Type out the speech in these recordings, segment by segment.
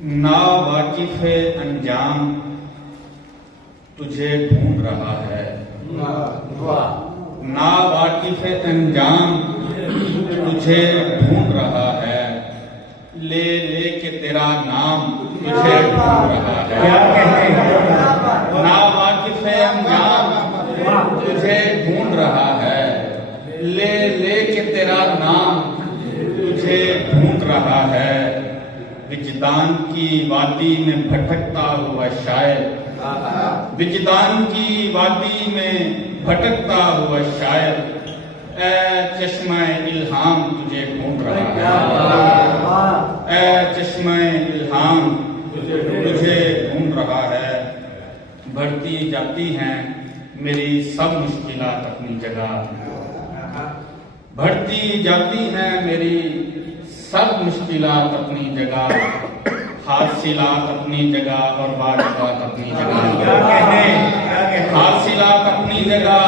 नावाकिफ अंजाम तुझे ढूंढ रहा है। नावाकिफ अंजाम तुझे ढूंढ रहा है। ले ले के तेरा नाम तुझे ढूंढ रहा है। नावाकिफ अंजाम तुझे ढूंढ रहा है। ले ले के तेरा नाम तुझे ढूंढ रहा है। विजदान की वादी में भटकता हुआ शायर, विजदान की वादी में भटकता हुआ शायर, ऐ चश्मा इल्हाम तुझे ढूंढ रहा है। ऐ चश्मा इल्हाम तुझे ढूंढ रहा है। बढ़ती जाती हैं मेरी सब मुश्किलात अपनी जगह, बढ़ती जाती हैं मेरी सब मुश्किलात अपनी जगह। हासिलात अपनी जगह और वाजिबात अपनी जगह। हासिलात अपनी जगह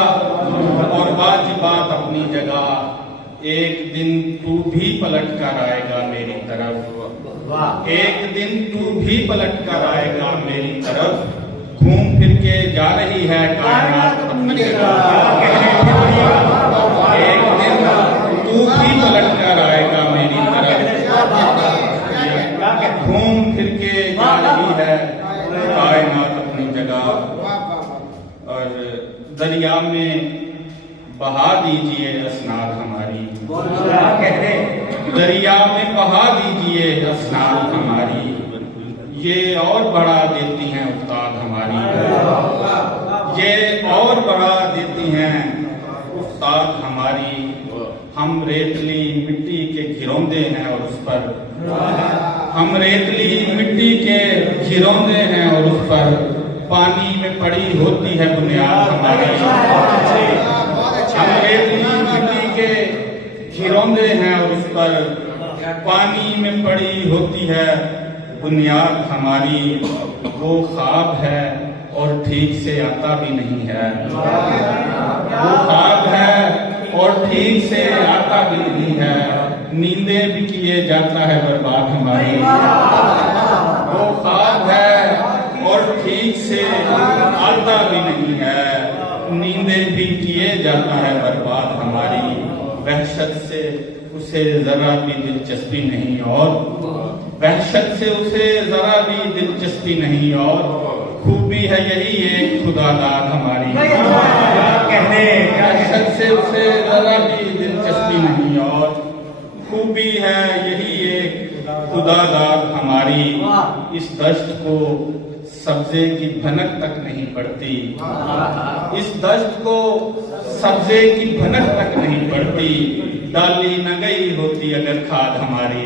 और वाजिबात अपनी जगह। एक दिन तू भी पलट कर आएगा मेरी तरफ। एक दिन तू भी पलट कर आएगा मेरी तरफ। घूम फिर के जा रही है कायनात अपनी जगह। एक दिन तू भी पलट कर आएगा मेरी तरफ। घूम फिर के जा रही है कायनात अपनी जगह। और दरिया में बहा दीजिए असनाद हमारी। दरिया में बहा दीजिए असनाद हमारी। ये और बढ़ा देती हैं उस्ताद हमारी। ये और बढ़ा देती हैं उस्ताद हमारी। हम रेतली मिट्टी के घिरौंदे हैं और उस पर, हम रेतली मिट्टी के घिरौंदे हैं और उस पर पानी में पड़ी होती है बुनियाद हमारी। हम रेतली मिट्टी के घिरौंदे हैं और उस पर पानी में पड़ी होती है बुनियाद हमारी। वो ख्वाब है और ठीक से आता भी नहीं है। वो ख्वाब है और ठीक से आता भी नहीं है। नींदें भी किए जाता है बर्बाद हमारी। वो ख्वाब है और ठीक से आता भी नहीं है। नींदें भी किए जाता है बर्बाद हमारी। वहशत से उसे जरा भी दिलचस्पी नहीं और, वहशत से उसे जरा भी दिलचस्पी नहीं और। खूबी है यही एक खुदादाद हमारी। वहशत से उसे जरा भी दिलचस्पी नहीं और। खूबी है यही एक खुदादाद हमारी। इस दश्त को सब्जे की भनक तक नहीं पड़ती। इस दश्त को सब्जे की भनक तक नहीं पड़ती। डाली न गई होती अगर खाद हमारी।